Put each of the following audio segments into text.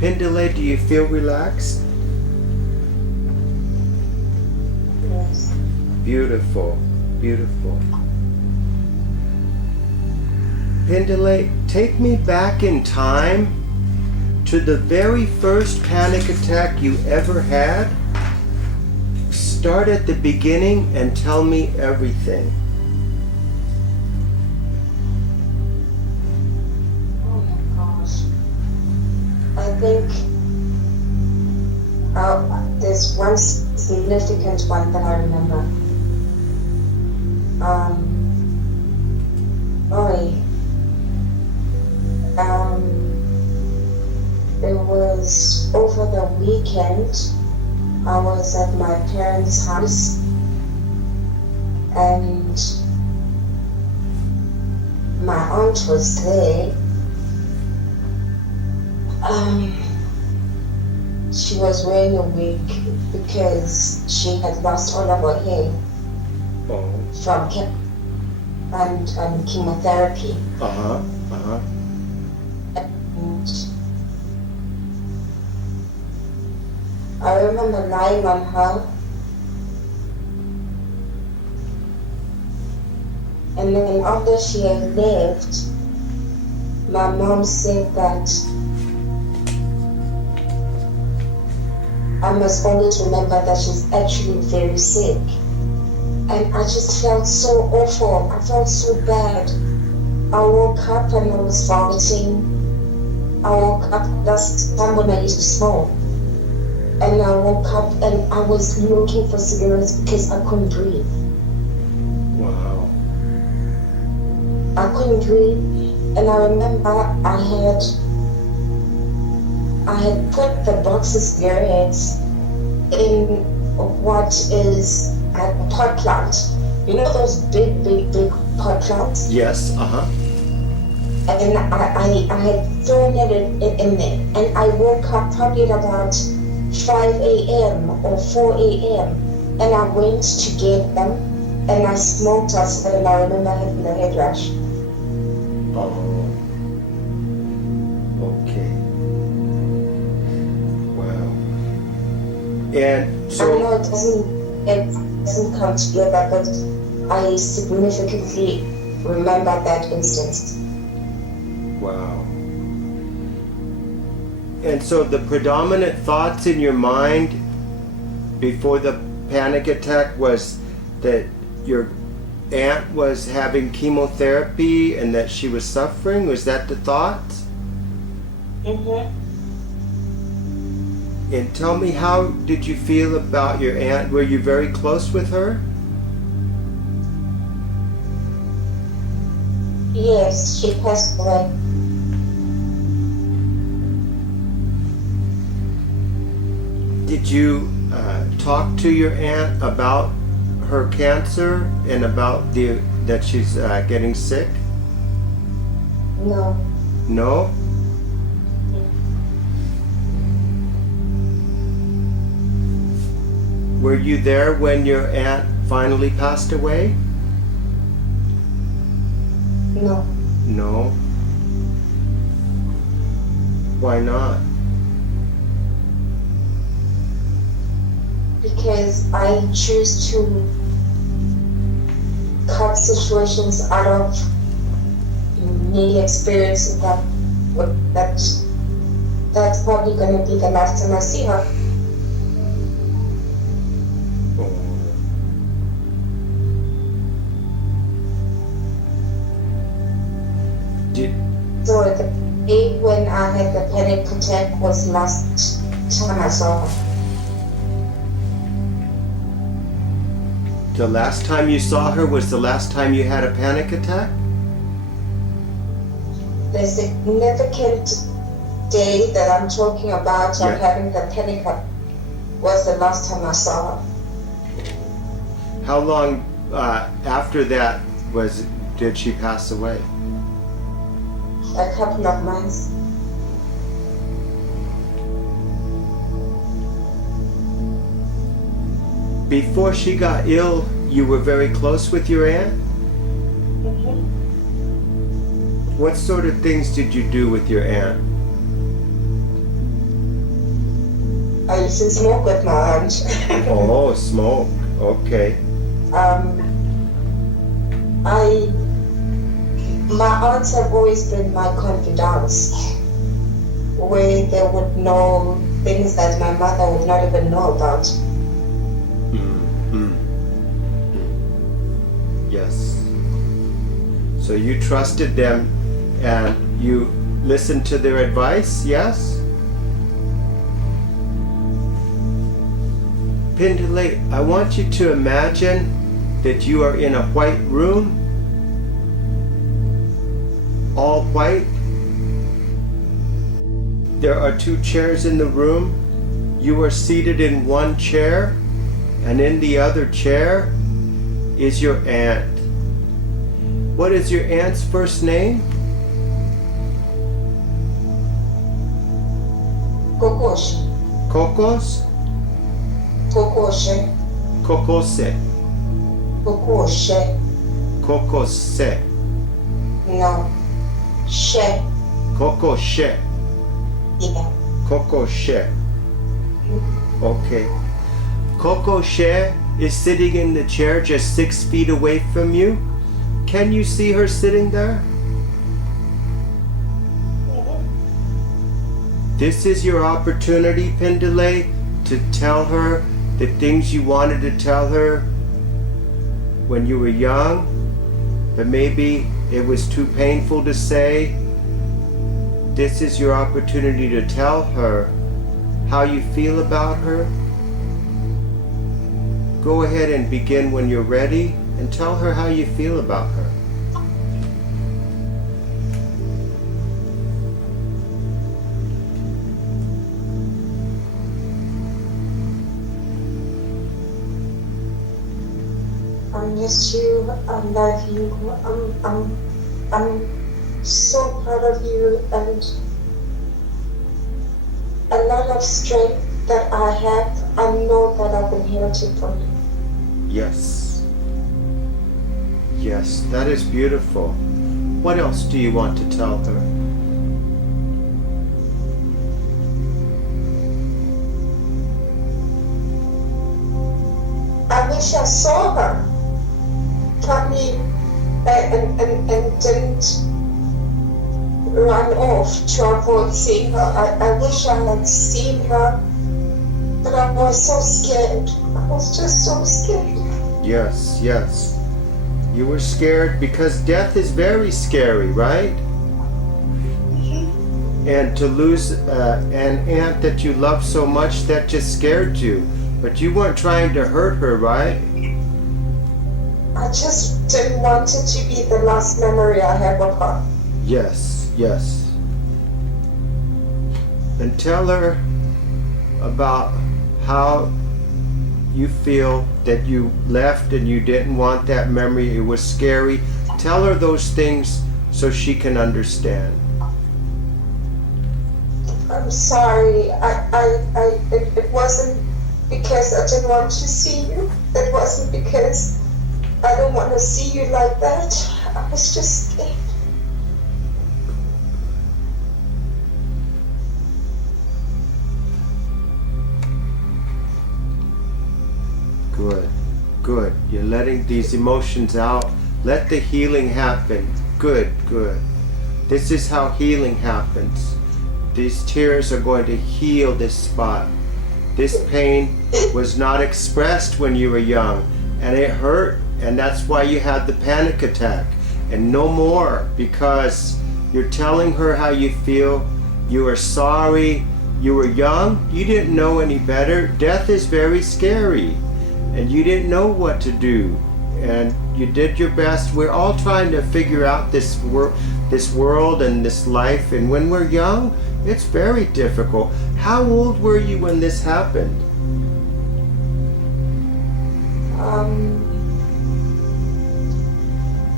Pindale, do you feel relaxed? Yes. Beautiful, beautiful. Pindale, take me back in time to the very first panic attack you ever had. Start at the beginning and tell me everything. Oh my gosh. I think there's one significant one that I remember. It was over the weekend. I was at my parents' house and my aunt was there. She was wearing a wig because she had lost all of her hair from and chemotherapy. And I remember lying on her, and then after she had left, my mom said that I must always remember that she's actually very sick. And I just felt so awful. I felt so bad. I woke up and I was vomiting. I woke up, last time when I used to smoke. And I woke up and I was looking for cigarettes because I couldn't breathe. Wow. I couldn't breathe. And I remember I had put the box of cigarettes in what is a pot plant. You know those big pot plants? Yes, And I had thrown it in there. And I woke up probably at about 5 a.m. or 4 a.m. and I went to get them and I smoked outside and I remember having the head rush. Oh. Okay. Wow. And so I know it doesn't come together, but I significantly remember that instance. wow. And so the predominant thoughts in your mind before the panic attack was that your aunt was having chemotherapy and that she was suffering? Was that the thoughts? Mm-hmm. And tell me, how did you feel about your aunt? Were you very close with her? Yes, she passed away. Did you talk to your aunt about her cancer and about that she's getting sick? No. No? Were you there when your aunt finally passed away? No. No. Why not? Because I choose to cut situations out of me experiencing that. That's probably going to be the last time I see her. So the day when I had the panic attack was last time I saw her. The last time you saw her was the last time you had a panic attack? The significant day that I'm talking about of having the panic attack was the last time I saw her. How long after that did she pass away? A couple of months. Before she got ill, you were very close with your aunt? Mm-hmm. What sort of things did you do with your aunt? I used to smoke with my aunt. Oh, smoke. Okay. My aunts have always been my confidants, where they would know things that my mother would not even know about. Yes. So you trusted them and you listened to their advice, yes? Pendulate, I want you to imagine that you are in a white room, all white. There are 2 chairs in the room. You are seated in one chair, and in the other chair is your aunt. What is your aunt's first name? Kokoshe. Kokos? Kokoshe. Kokose. Kokoshe. Kokose. No. She. Kokoshe. Yeah. Kokoshe. Okay. Kokoshe is sitting in the chair just 6 feet away from you. Can you see her sitting there? This is your opportunity, Pendulay, to tell her the things you wanted to tell her when you were young, but maybe it was too painful to say. This is your opportunity to tell her how you feel about her. Go ahead and begin when you're ready and tell her how you feel about her. I miss you. I love you. I'm so proud of you, and a lot of strength that I have, I know that I've inherited from you. Yes. Yes, that is beautiful. What else do you want to tell her? I wish I saw her coming and didn't run off to avoid seeing her. I wish I had seen her, but I was so scared. I was just so scared. Yes, yes. You were scared because death is very scary, right? And to lose an aunt that you love so much, that just scared you. But you weren't trying to hurt her, right? I just didn't want it to be the last memory I have of her. Yes, yes. And tell her about how you feel that you left and you didn't want that memory. It was scary. Tell her those things so she can understand. I'm sorry. It wasn't because I didn't want to see you. It wasn't because I don't want to see you like that. I was just scared. Good, good. You're letting these emotions out. Let the healing happen. Good, good. This is how healing happens. These tears are going to heal this spot. This pain was not expressed when you were young, and it hurt, and that's why you had the panic attack. And no more, because you're telling her how you feel. You are sorry. You were young. You didn't know any better. Death is very scary, and you didn't know what to do. And you did your best. We're all trying to figure out this world and this life. And when we're young, it's very difficult. How old were you when this happened?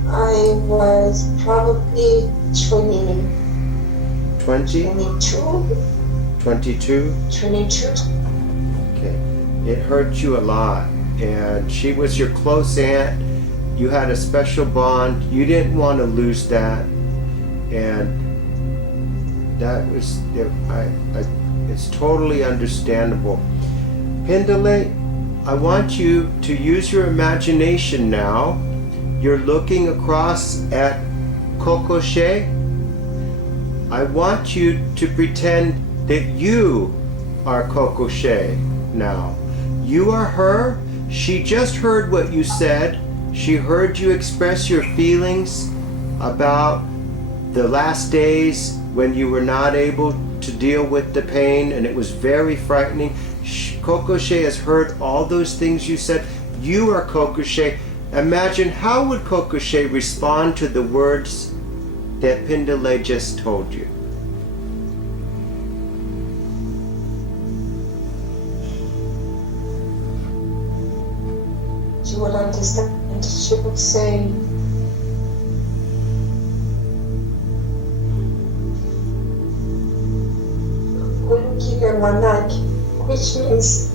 I was probably 20, 20? 22. 22? 22. Okay. It hurt you a lot. And she was your close aunt. You had a special bond. You didn't want to lose that. And that was, It's totally understandable. Pindale, I want you to use your imagination now. You're looking across at Kokoshe. I want you to pretend that you are Kokoshe now. You are her. She just heard what you said. She heard you express your feelings about the last days when you were not able to deal with the pain, and it was very frightening. Kokoshe has heard all those things you said. You are Kokoshe. Imagine, how would Kokoshe respond to the words that Pindale just told you? She will understand. She would say, Kulukile Manaki, which means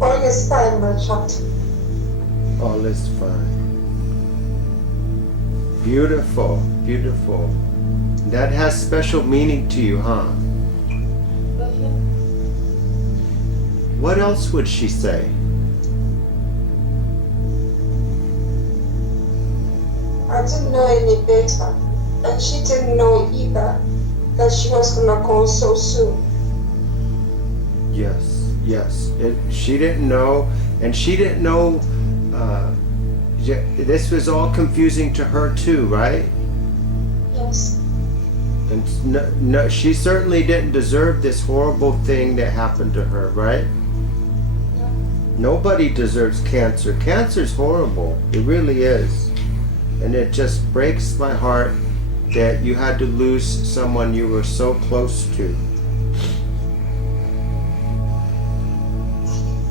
all is fine, my child. All is fine. Beautiful, beautiful. That has special meaning to you, huh? What else would she say? I didn't know any better, and she didn't know either that she was gonna go so soon. Yes, yes. She didn't know, and she didn't know. This was all confusing to her too, right? Yes. And no, she certainly didn't deserve this horrible thing that happened to her, right? Yeah. Nobody deserves cancer. Cancer's horrible. It really is. And it just breaks my heart that you had to lose someone you were so close to.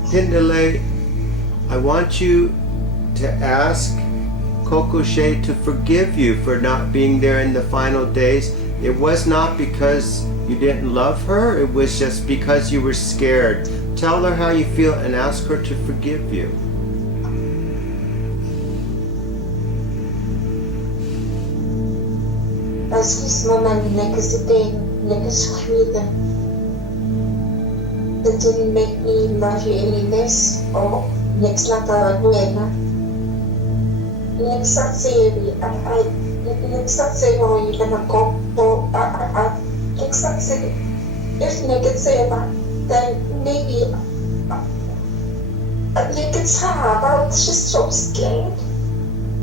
Pindale, I want you to ask Kokoshe to forgive you for not being there in the final days. It was not because you didn't love her, it was just because you were scared. Tell her how you feel and ask her to forgive you. Excuse Mama, next day, next week, that didn't make me love you any less, or next later, next Saturday, next Saturday, you're gonna go, next Saturday, if next say then maybe, it's hard, I was just so scared.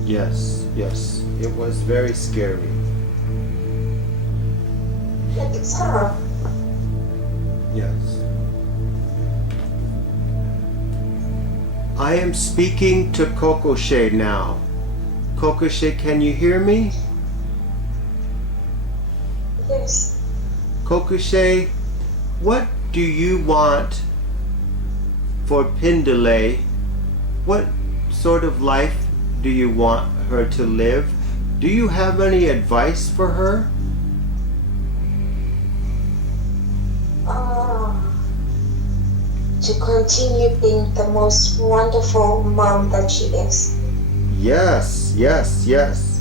Yes, yes, it was very scary. It's hard. Yes. I am speaking to Kokoshe now. Kokoshe, can you hear me? Yes. Kokoshe, what do you want for Pindale? What sort of life do you want her to live? Do you have any advice for her? To continue being the most wonderful mom that she is. Yes, yes, yes.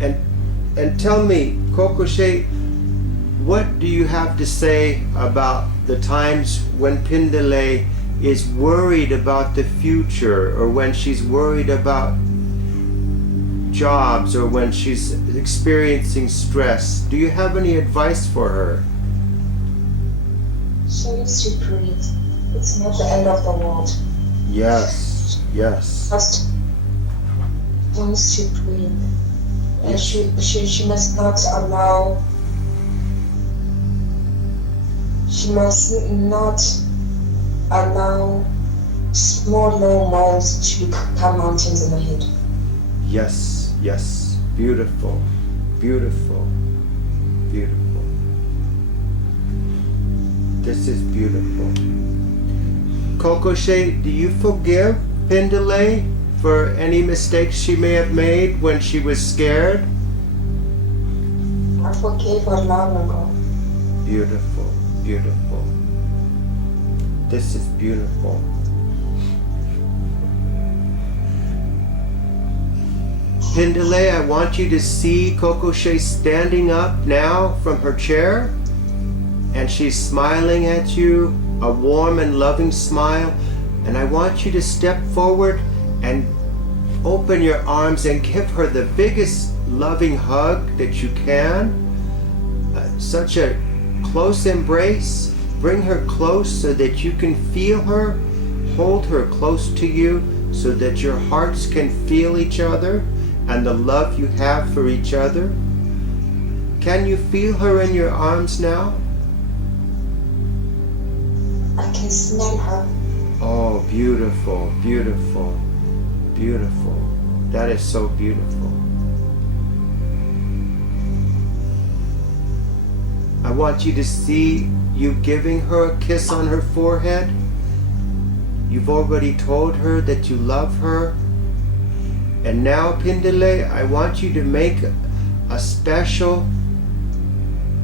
And tell me, Kokoshe, what do you have to say about the times when Pindale is worried about the future, or when she's worried about jobs, or when she's experiencing stress? Do you have any advice for her? She needs to breathe. It's not the end of the world. Yes, yes. Just wants to breathe. And she must not allow, small low moles to become mountains in the head. Yes, yes. Beautiful, beautiful, beautiful. This is beautiful. Kokoshe, do you forgive Pindale for any mistakes she may have made when she was scared? I forgave her long ago. Beautiful, beautiful. This is beautiful. Pindale, I want you to see Kokoshe standing up now from her chair. and she's smiling at you, a warm and loving smile. And I want you to step forward and open your arms and give her the biggest loving hug that you can. Such a close embrace. Bring her close so that you can feel her. Hold her close to you so that your hearts can feel each other and the love you have for each other. Can you feel her in your arms now? I can smell her. Oh, beautiful, beautiful, beautiful. That is so beautiful. I want you to see you giving her a kiss on her forehead. You've already told her that you love her. And now, Pindale, I want you to make a special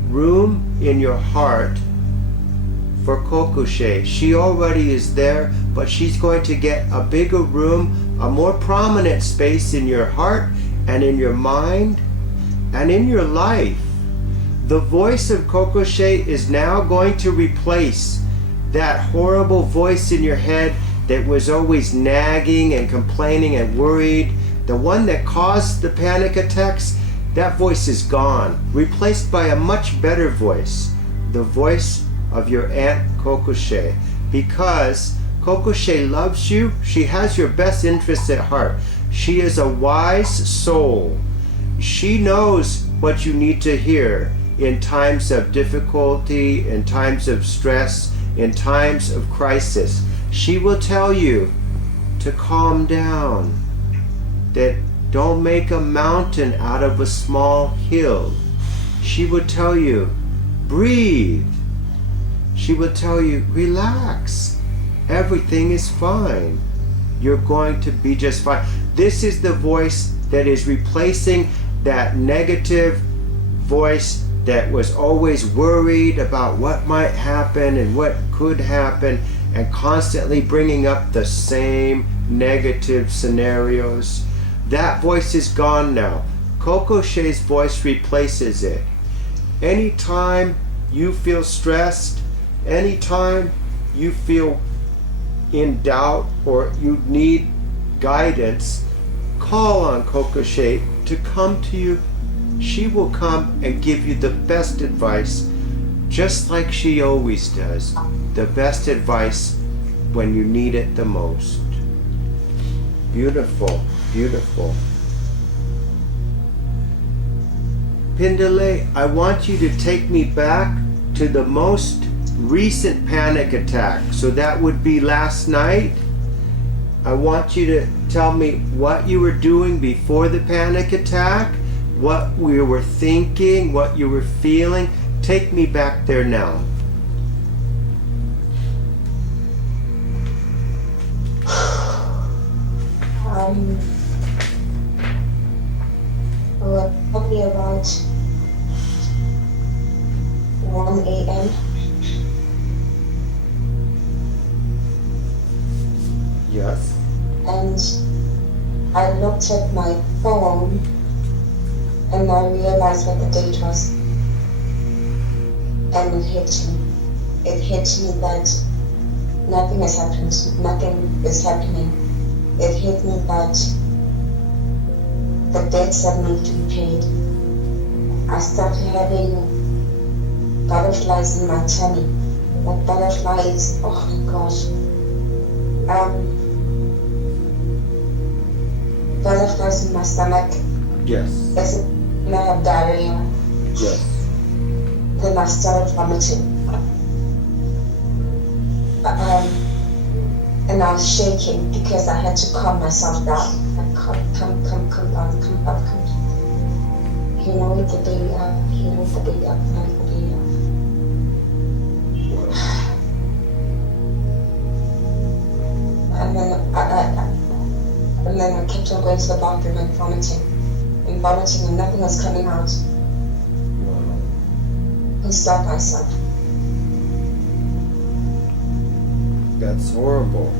room in your heart for Kokushe. She already is there, but she's going to get a bigger room, a more prominent space in your heart and in your mind and in your life. The voice of Kokushe is now going to replace that horrible voice in your head that was always nagging and complaining and worried. The one that caused the panic attacks, that voice is gone, replaced by a much better voice, the voice of your Aunt Kokushe. Because Kokushe loves you, she has your best interests at heart. She is a wise soul. She knows what you need to hear in times of difficulty, in times of stress, in times of crisis. She will tell you to calm down, that don't make a mountain out of a small hill. She will tell you, breathe. She will tell you, relax. Everything is fine. You're going to be just fine. This is the voice that is replacing that negative voice that was always worried about what might happen and what could happen and constantly bringing up the same negative scenarios. That voice is gone now. Kokoshe's voice replaces it. Anytime you feel stressed, anytime you feel in doubt or you need guidance, call on Kokoshe to come to you. She will come and give you the best advice, just like she always does. The best advice when you need it the most. Beautiful, beautiful. Pindale, I want you to take me back to the most recent panic attack. So that would be last night. I want you to tell me what you were doing before the panic attack, what we were thinking, what you were feeling. Take me back there now. Well, probably about 1 a.m. Yes. And I looked at my phone and I realized what the date was. And it hit me. It hit me that nothing has happened. Nothing is happening. It hit me that the debts that need to be paid. I started having butterflies in my tummy. Like butterflies, oh my gosh. Butterflies in my stomach. Yes. As if I have diarrhea. Yes. Then I started vomiting. And I was shaking because I had to calm myself down. Like, come down. You know, with the baby up, you know, with the baby up, you know, with the baby up. And then I kept on going to the bathroom and vomiting, and nothing was coming out. And stopped myself. That's horrible.